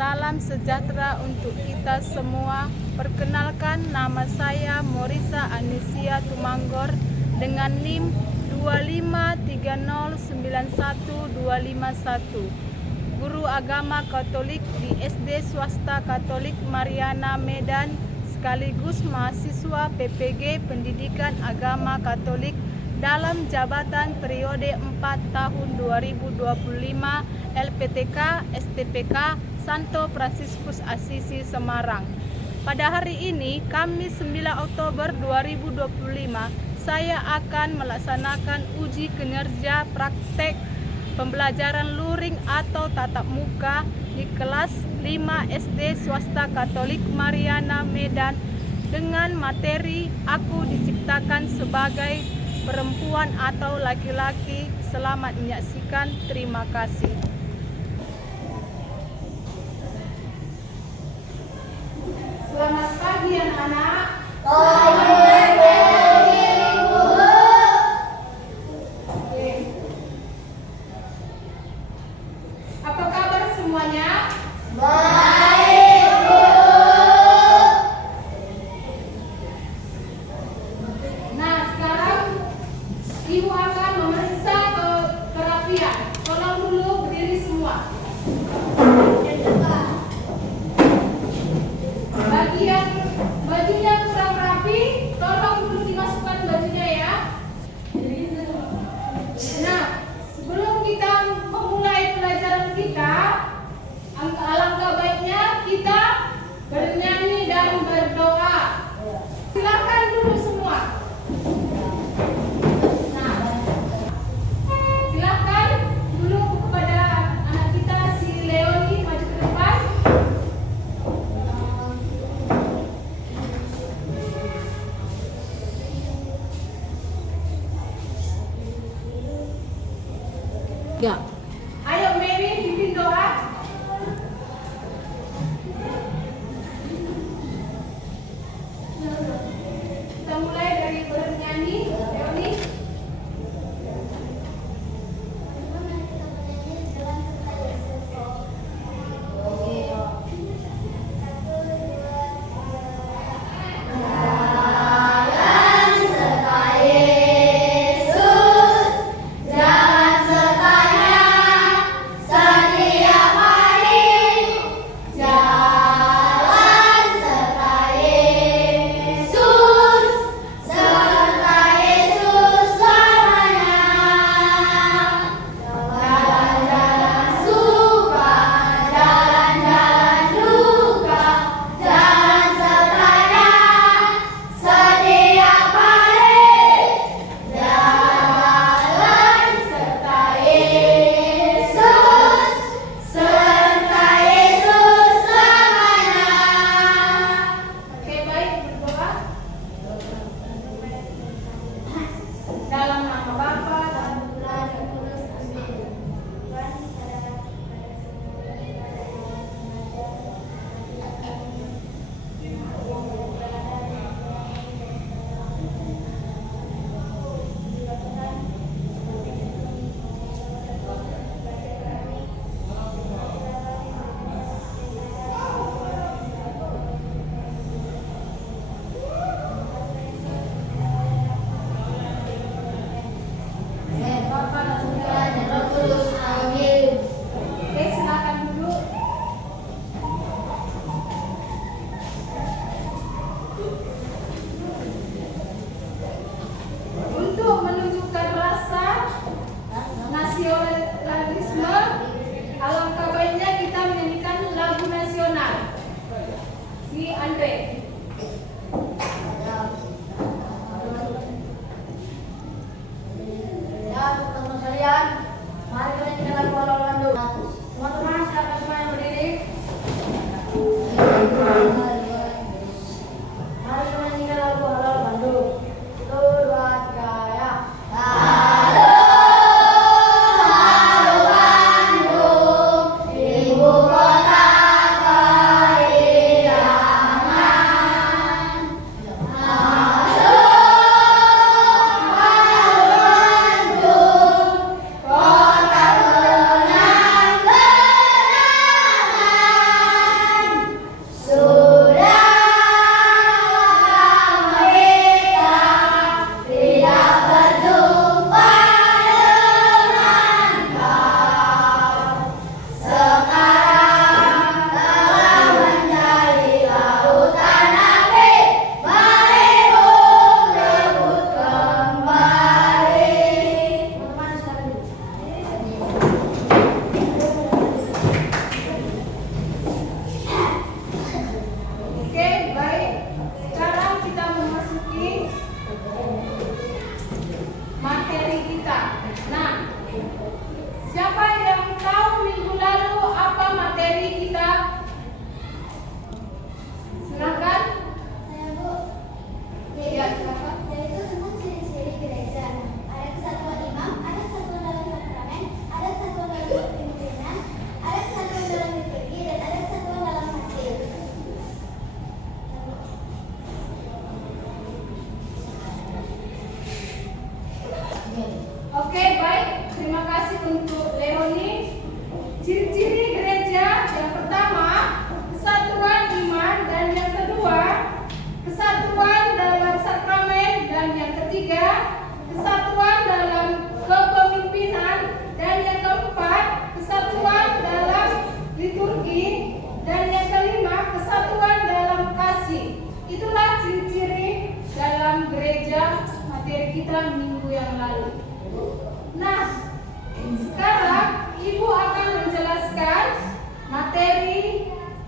Salam sejahtera untuk kita semua. Perkenalkan, nama saya Morisa Anisia Tumanggor dengan NIM 253091251, guru agama Katolik di SD Swasta Katolik Mariana Medan, sekaligus mahasiswa PPG Pendidikan Agama Katolik dalam jabatan periode 4 tahun 2025 LPTK STPK Santo Fransiskus Asisi Semarang. Pada hari ini, Kamis 9 Oktober 2025, saya akan melaksanakan uji kinerja praktek pembelajaran luring atau tatap muka di kelas 5 SD Swasta Katolik Mariana Medan dengan materi Aku Diciptakan Sebagai Perempuan atau Laki-laki. Selamat menyaksikan. Terima kasih. Selamat pagi anak-anak. Apa kabar semuanya? Baik, Bu. Nah, sekarang Ibu akan memeriksa kerapian. Tolong dulu berdiri semua. Bajunya kurang rapi, tolong dulu dimasukkan bajunya ya. Nah, sebelum kita memulai pelajaran kita, alangkah baiknya kita bernyanyi dan berdoa. Silakan dulu semua. Nah, silakan dulu kepada anak kita si Leoni maju ke depan. Ya. Ayo Mary, pimpin doa.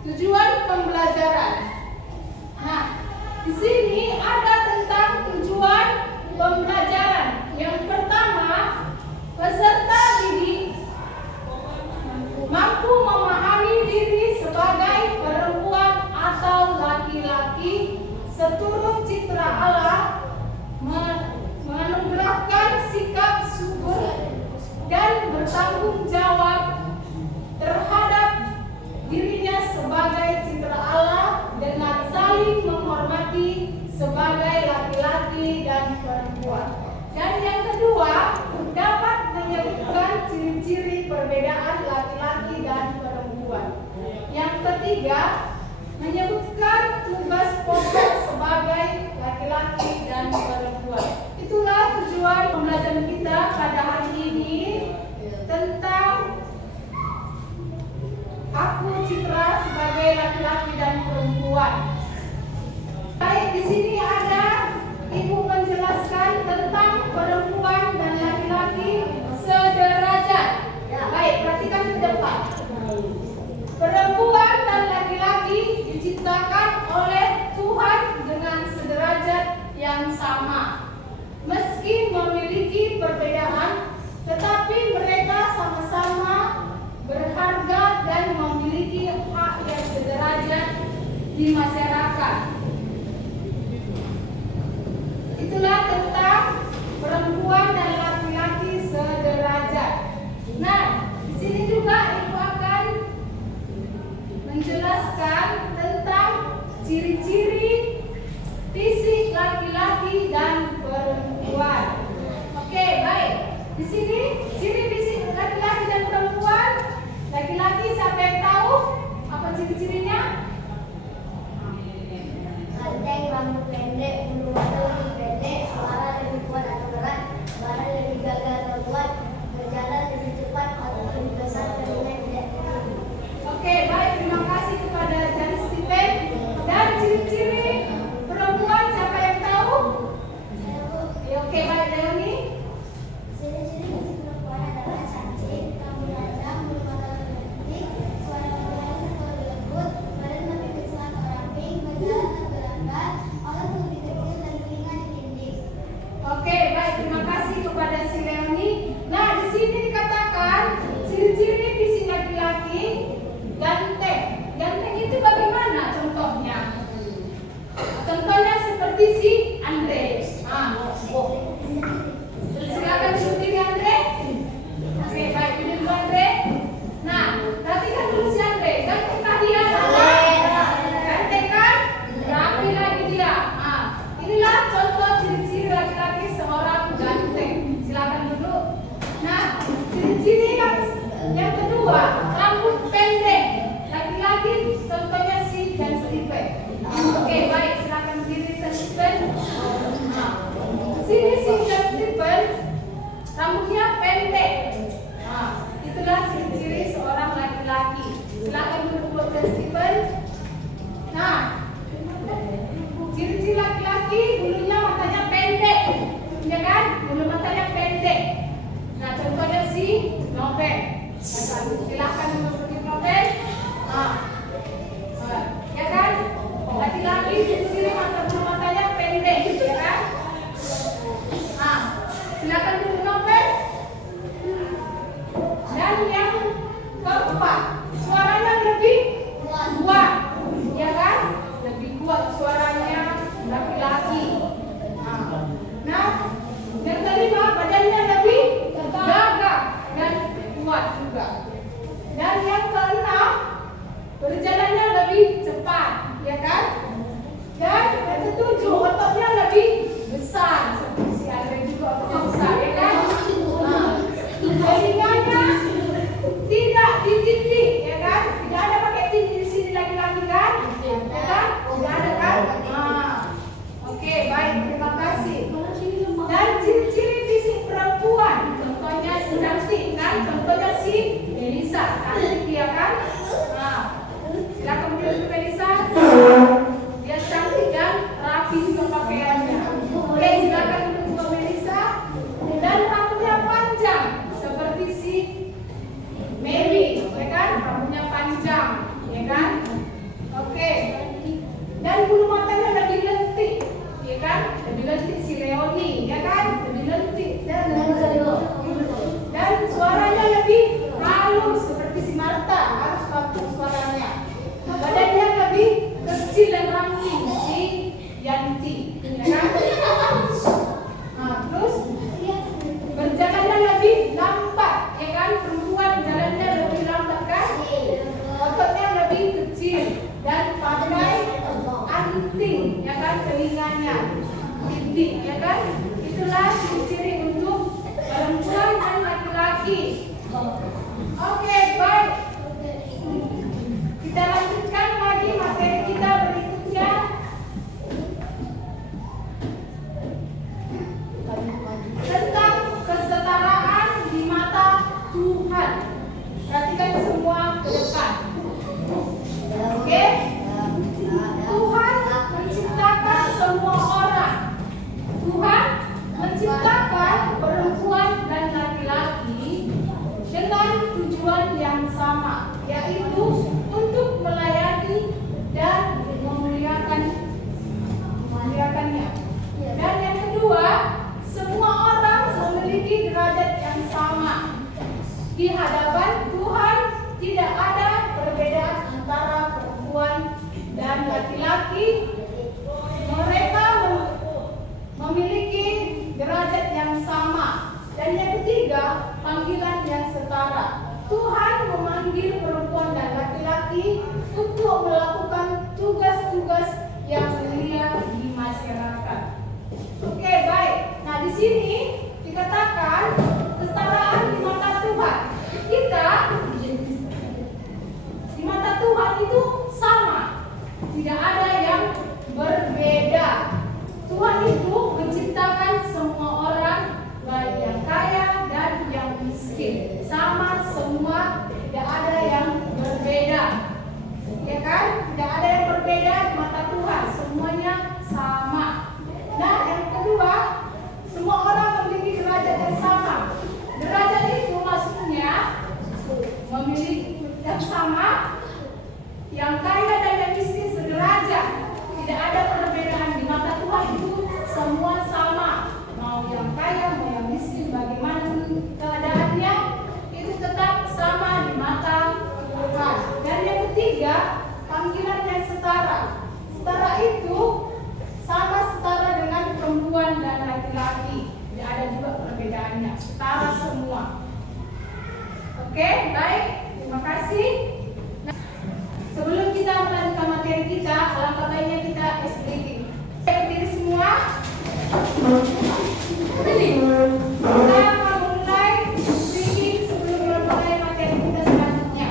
Tujuan pembelajaran. Nah, di sini ada tentang tujuan pembelajaran. Yang pertama, peserta didik mampu memahami diri sebagai perempuan atau laki-laki seturut citra Allah, menganugerahkan sikap syukur dan bertanggung jawab terhadap dirinya sebagai citra Allah dengan saling menghormati sebagai laki-laki dan perempuan. Dan yang kedua, dapat menyebutkan ciri-ciri perbedaan laki-laki dan perempuan. Yang ketiga, menyebutkan tugas pokok sebagai laki-laki dan perempuan. Itulah tujuan pembelajaran kita pada hari ini tentang aku citra sebagai laki-laki dan perempuan. Baik, di sini ada Ibu menjelaskan tentang perempuan dan laki-laki sederajat. Baik, perhatikan ke depan. Perempuan dan laki-laki diciptakan oleh Tuhan dengan sederajat yang sama. Meski memiliki perbedaan, tetapi mereka sama-sama berharga dan memiliki hak yang sederajat di masyarakat. Itulah tentang perempuan dan laki-laki sederajat. Nah, di sini juga Ibu akan menjelaskan tentang ciri-ciri fisik laki-laki dan perempuan. Oke, baik. Di sini ciri fisik laki-laki dan perempuan. Laki-laki siapa yang tahu apa ciri-cirinya? Ganteng, rambut pendek, bulu mata lebih pendek, suara lebih kuat atau berat, badan lebih gagah atau kuat, berjalan lebih cepat atau lebih besar, telinga tidak tinggi. Oke, baik. Terima kasih kepada Jan Stephen. Dan ciri-ciri perempuan siapa yang tahu? Oke, baik. Leoni. Ciri-ciri fisik perempuan adalah cantik, rambut panjang, bulu mata lebih cantik, suara lebih keras atau lebih lembut, badan lebih kecil atau ramping, berjalan lebih lambat, otot lebih kecil dan telinga dinding. Oke, baik. Terima kasih kepada si Leoni. Nah, di sini dikatakan ciri-ciri fisik laki-laki ganteng. Ganteng itu bagaimana contohnya? Contohnya seperti si Andre. Silakan duduk diri Andre. Oke, baik, duduk dulu Andre. Nah, perhatikan dulu si Andre. Ganteng kah dia? Ganteng kan? Rapi lagi dia. Inilah contoh ciri-ciri laki-laki seorang ganteng. Silakan duduk. Nah, ciri-ciri yang kedua, rambut pendek. Laki-laki contohnya si Jan Stephen. Oke, baik, silakan berdiri Jan Stephen. Sini si Jan Stephen rambutnya pendek. Itulah ciri-ciri seorang laki-laki. Silakan duduk buat Jan Stephen. Nah, ciri-ciri laki-laki bulunya matanya pendek, ya kan? Bulu matanya pendek. Nah, contohnya si Novel. Silakan duduk di Novel. Ya kan? Laki-laki ciri-ciri bulu matanya pendek, ya kan? Silakan duduk Novel. Dan yang keempat, suaranya lebih kuat, ya kan? Lebih kuat suaranya laki-laki. Nah, yang kelima, badannya lebih gagah dan kuat juga. Dan yang keenam, berjalannya lebih cepat, ya kan? Dan yang ketujuh, ototnya lebih besar. Seperti si Andre juga ototnya besar, ya kan? Telinganya tidak ditindih, ya kan? Tidak ada pakai tindih di sini laki-laki kan? Ya kan? Tidak ada kan? Oke, baik, terima kasih. Dan ciri-ciri fisik perempuan, contohnya si cantik kan? Contohnya si Elisa, cantik dia kan? Silakan berdiri Elisa. Dia cantik dan rapi juga pakaiannya. Oke, silakan duduk Melisa. Dan rambutnya panjang seperti si Mary, ya kan? Rambutnya panjang, ya kan? lebih lentik si Leoni, ya kan? Lebih lentik dan suaranya lebih halus seperti si Marta, harus bagus suaranya. Badannya lebih kecil dan ramping si Yanti, ya kan? Nah, terus berjalannya lebih lambat, ya kan? Perempuan jalannya lebih lambat kan? Ototnya lebih kecil dan pakai anting, ya kan? Telinganya tinggi, ya kan? Itulah ciri-ciri untuk perempuan dan laki-laki. Oke, baik. Kita lanjutkan lagi materi kita berikutnya. Tentang kesetaraan di mata Tuhan. Perhatikan semua ke depan. Oke? Tuhan menciptakan semua orang. Tuhan menciptakan perempuan dan laki-laki dengan tujuan yang sama, yaitu untuk melayani dan memuliakannya. Dan yang kedua, semua orang memiliki derajat yang sama. Di hadapan Tuhan tidak ada perbedaan antara perempuan dan laki-laki. Mereka memiliki derajat yang sama. Dan yang ketiga, panggilan yang setara. Tuhan memanggil perempuan dan laki-laki untuk melakukan tugas-tugas yang mulia di masyarakat. Oke, baik. Nah, di sini dikatakan kesetaraan di mata Tuhan. Kita di mata Tuhan itu sama. Tidak ada yang berbeda. Tuhan itu menciptakan semua orang, baik yang kaya dan yang miskin. Sama semua, tidak ada yang berbeda. Ya kan? Tidak ada yang berbeda di mata Tuhan. Semuanya sama. Nah, yang kedua, semua orang memiliki derajat yang sama. Derajat itu maksudnya memiliki yang sama, yang kaya dan yang miskin sederajat. Tidak ada perbedaan di mata Tuhan, itu semua sama. Mau yang kaya, mau yang miskin, bagaimana keadaannya, itu tetap sama di mata Tuhan. Dan yang ketiga, panggilan yang setara. Setara itu sama setara dengan perempuan dan laki-laki. Tidak ada juga perbedaannya, setara semua. Oke, baik. Terima kasih. Nah, sebelum kita melanjutkan materi kita, alangkah baiknya kita SBG. Berdiri semua. Kita akan mulai speaking sebelum memulai materi kita selanjutnya.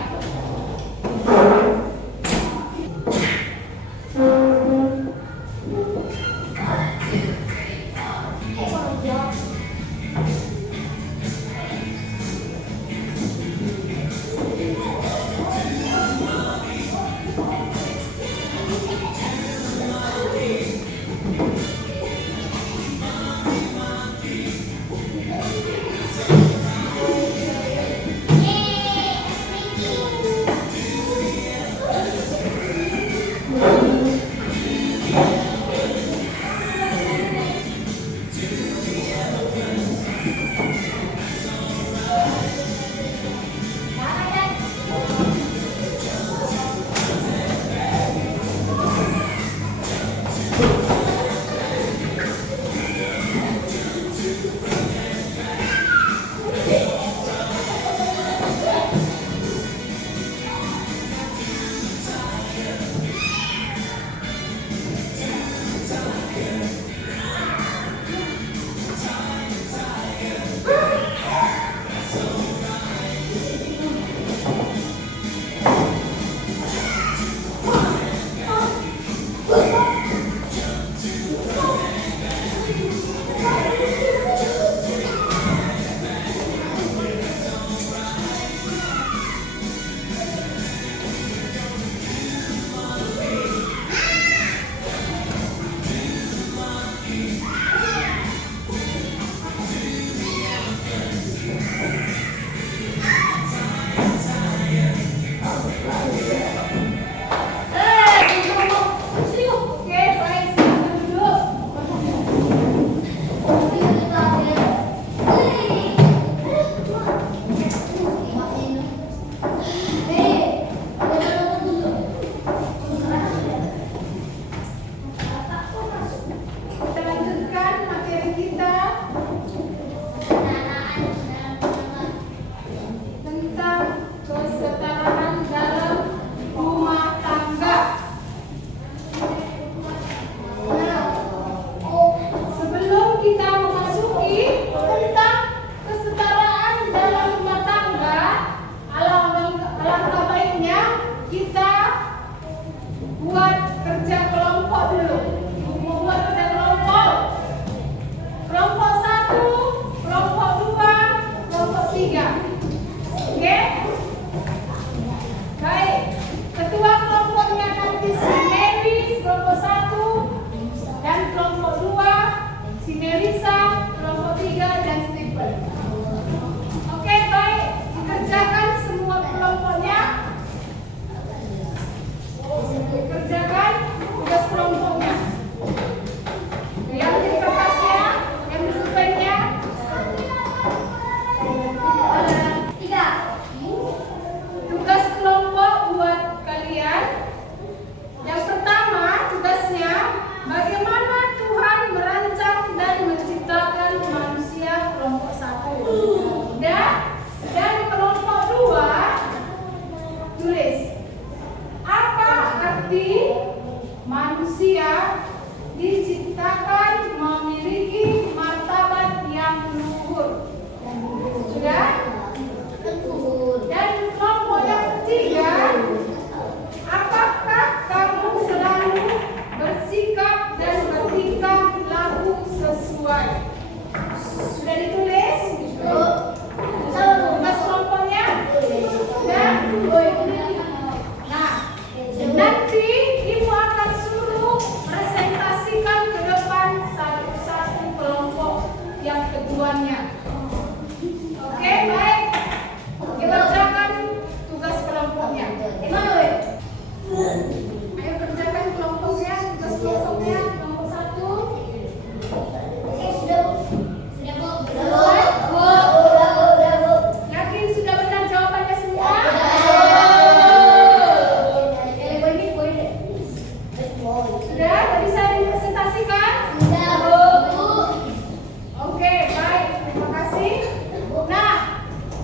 Berarti manusia diciptakan memiliki martabat yang luhur. Sudah? Dan kelompok yang ketiga, apakah kamu selalu bersikap dan bertingkah laku sesuai? Sudah ditulis? Tugas kelompoknya? Sudah? Nah, nanti ibu akan suruh presentasikan ke depan satu-satu kelompok yang keduanya. Oke, baik. Kerjakan tugas kelompoknya. Ayo kerjakan kelompoknya, tugas kelompoknya. Kelompok 1. Yakin sudah benar jawabannya semua? Sudah? Bisa dipresentasikan? Oke, baik. Terima kasih. Nah,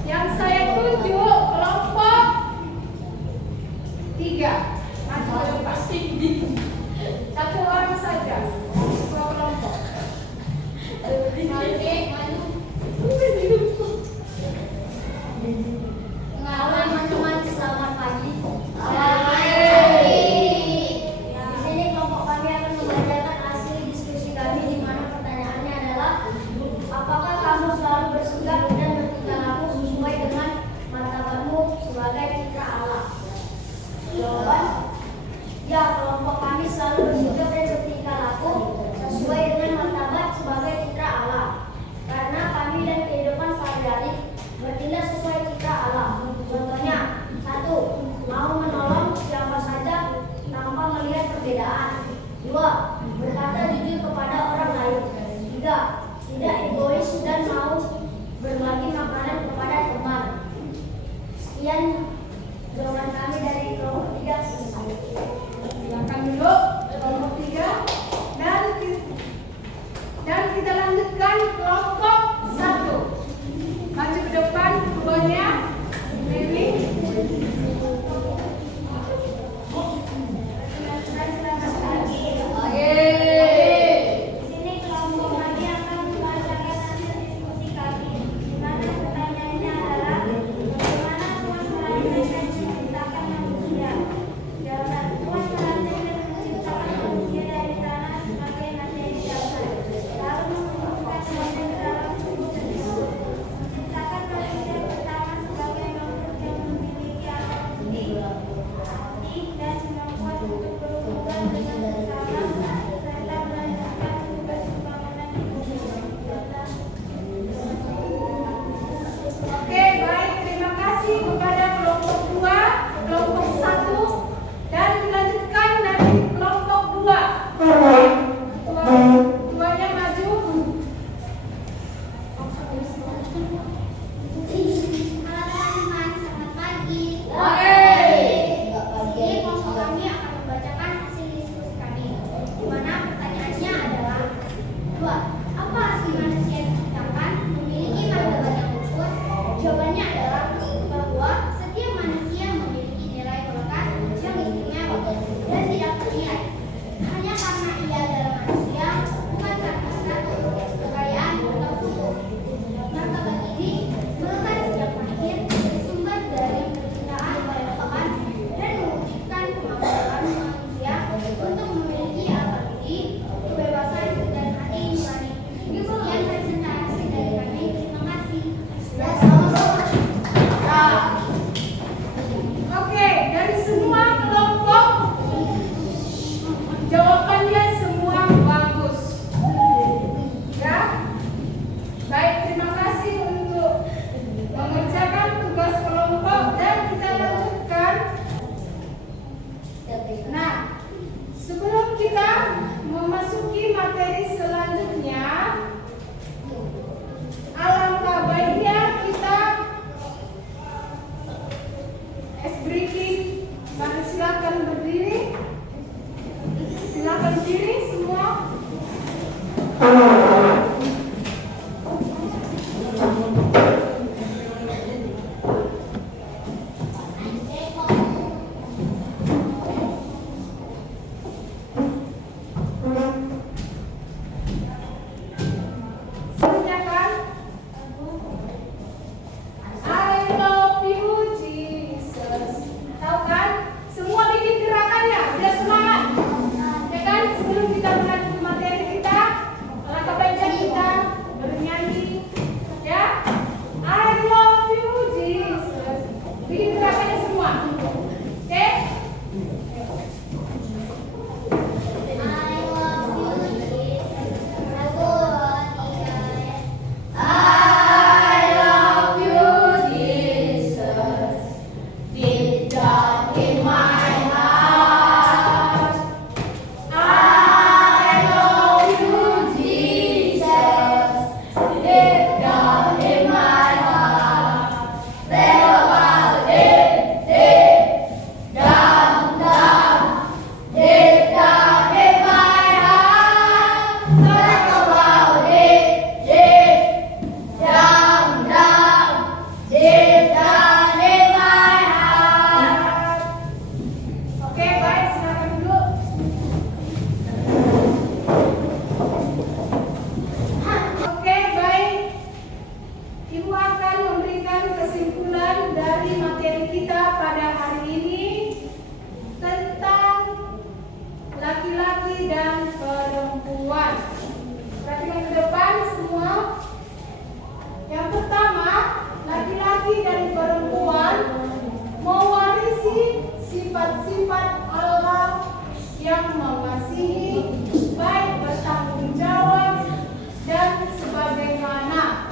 yang saya tunjuk kelompok 3. Maju ke depan. Satu orang saja. Dua kelompok. Pengalaman teman-teman, selamat pagi. Di sini kelompok kami akan membacakan hasil diskusi kami, di mana pertanyaannya adalah apakah kamu selalu bersikap dan bertingkah laku sesuai dengan martabatmu sebagai citra Allah? Jawaban: ya, kelompok kami selalu bersikap dan bertingkah laku sesuai dengan martabat sebagai citra Allah. Karena kami dan kehidupan sehari-hari bertindak sesuai citra Allah. Contohnya, 1. Mau menolong siapa saja tanpa melihat perbedaan. 2. Berkata jujur kepada orang lain. 3. Tidak egois dan mau berbagi makanan kepada teman. Sekian jawaban kami dari kelompok 3. Selesai. Silakan dulu kelompok 3 dan kita lanjutkan kelompok 1. Maju ke depan keduanya. Dewi. Di sini kelompok kami akan membacakan hasil diskusi kami, di mana pertanyaannya adalah bagaimana Tuhan merancang dan menciptakan manusia. Jawaban: Tuhan merancang dan menciptakan manusia dari tanah sebagai materi dasar, lalu menumbuhkan manusia ke dalam tubuh tersebut. Menciptakan manusia pertama sebagai makhluk yang memiliki akal budi, hati, dan kemampuan untuk berhubungan dengan sesama, serta melanjutkan tugas pembangunan di bumi. Oke, baik. Terima kasih kepada kelompok 2, kelompok 1, dan dilanjutkan dari kelompok 2. Keduanya maju. Halo teman-teman, selamat pagi. Di sini kelompok kami akan membacakan hasil diskusi kami, di mana pertanyaannya adalah 2. Apa arti manusia diciptakan memiliki martabat yang luhur? Jawabannya adalah bahwa setiap manusia memiliki nilai melekat yang istimewa dan tidak ternilai. Hanya karena ia adalah manusia, bukan karena status, kekayaan, atau suku. Martabat ini melekat sejak lahir, bersumber dari kecintaan pada Tuhan dan mewujudkan kemampuan manusia untuk memiliki akal budi, kebebasan, dan hati nurani. Sekian presentasi dari kami. Terima kasih. Ya, sama-sama. Oke, dari semua kelompok jawabannya semua bagus. Ya. Baik, terima kasih untuk mengerjakan tugas kelompok dan kita lanjutkan. Nah, sebelum kita memasuki materi selanjutnya, alangkah baiknya kita ice breaking. Mari silakan berdiri. Silakan berdiri semua. sifat-sifat Allah yang mengasihi, baik, bertanggung jawab, dan sebagaimana.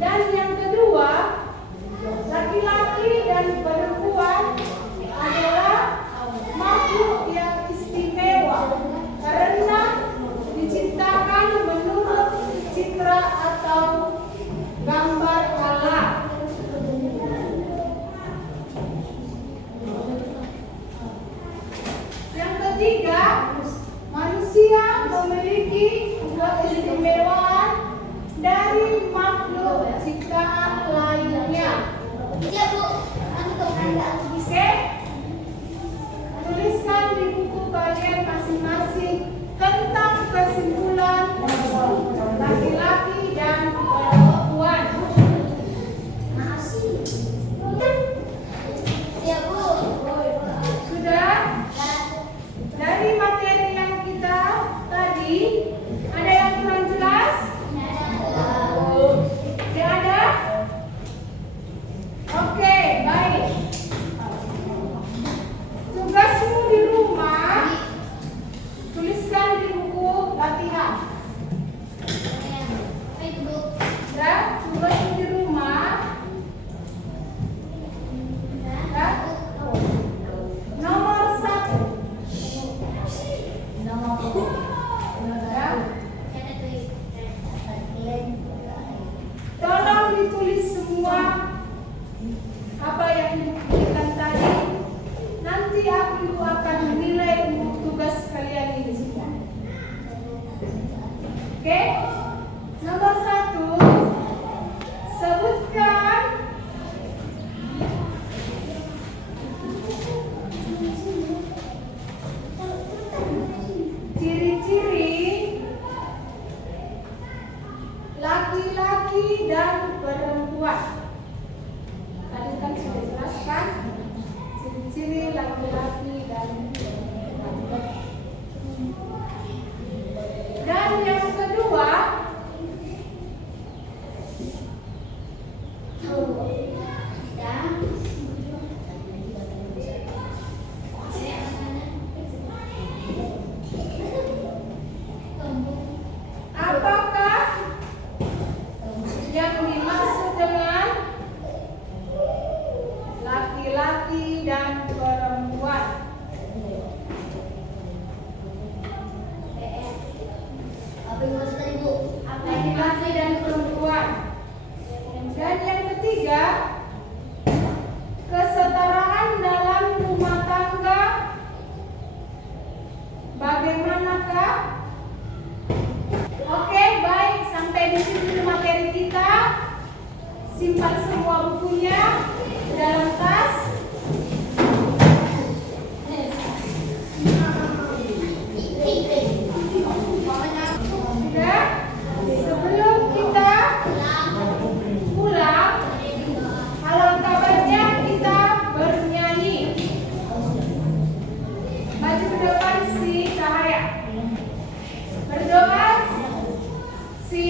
Dan yang kedua, laki-laki dan perempuan adalah makhluk yang istimewa karena diciptakan menurut citra atau gambar Allah. Yang ketiga, manusia memiliki keistimewaan dari makhluk ciptaan lainnya. Ya Bu, Oke? Tuliskan di buku kalian masing-masing tentang kesimpulan laki-laki dan perempuan. ya Bu. Sudah? Dari materi yang kita tadi, ada yang kurang jelas? Tidak ada? Oke, baik. Tugasmu di rumah, tuliskan di buku latihan. Ya, tugasmu di rumah. Ya. Nomor 1. Ya. Tolong ditulis semua apa yang Ibu pikirkan tadi. Nanti Ibu akan menilai untuk tugas kalian ini semua. Oke? Nomor 1, sebutkan ciri-ciri laki-laki dan perempuan. Tadi kan sudah jelaskan ciri-ciri laki-laki dan perempuan. Dan yang kedua, apakah yang dimaksud dengan laki-laki dan perempuan? Laki-laki dan perempuan. Dan yang ketiga, kesetaraan dalam rumah tangga bagaimanakah? Oke, baik, sampai di sini materi kita. Simpan semua bukunya dalam tas. Sudah? Sebelum kita pulang, alangkah baiknya kita bernyanyi. Maju ke depan si Cahaya. Berdoa si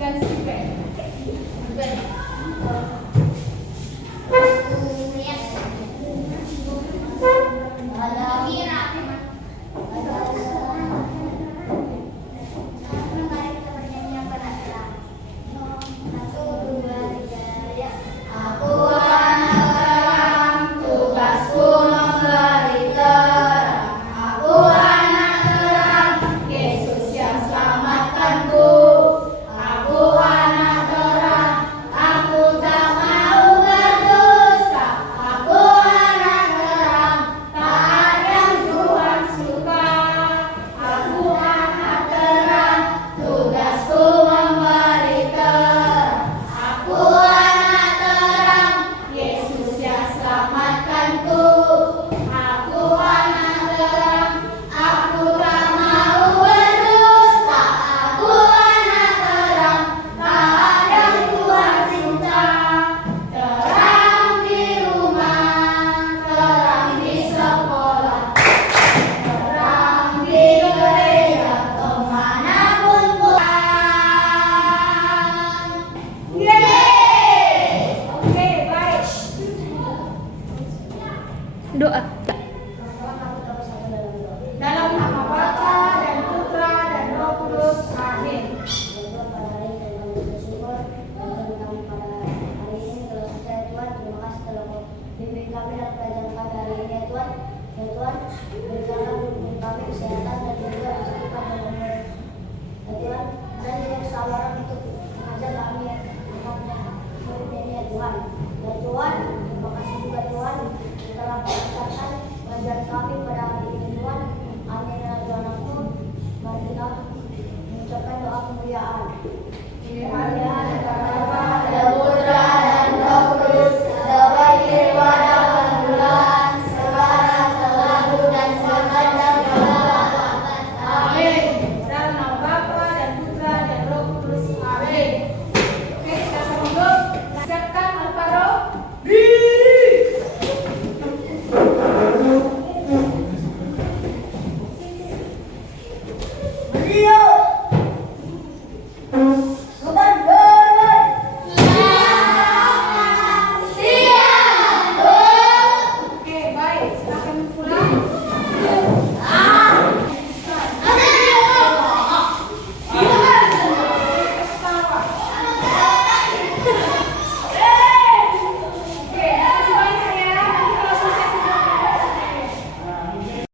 Jan Stephen. Yesus yang selamat Doa. Dalam nama Bapa dan Putra dan Roh Kudus. Amin. Bimbing kami dalam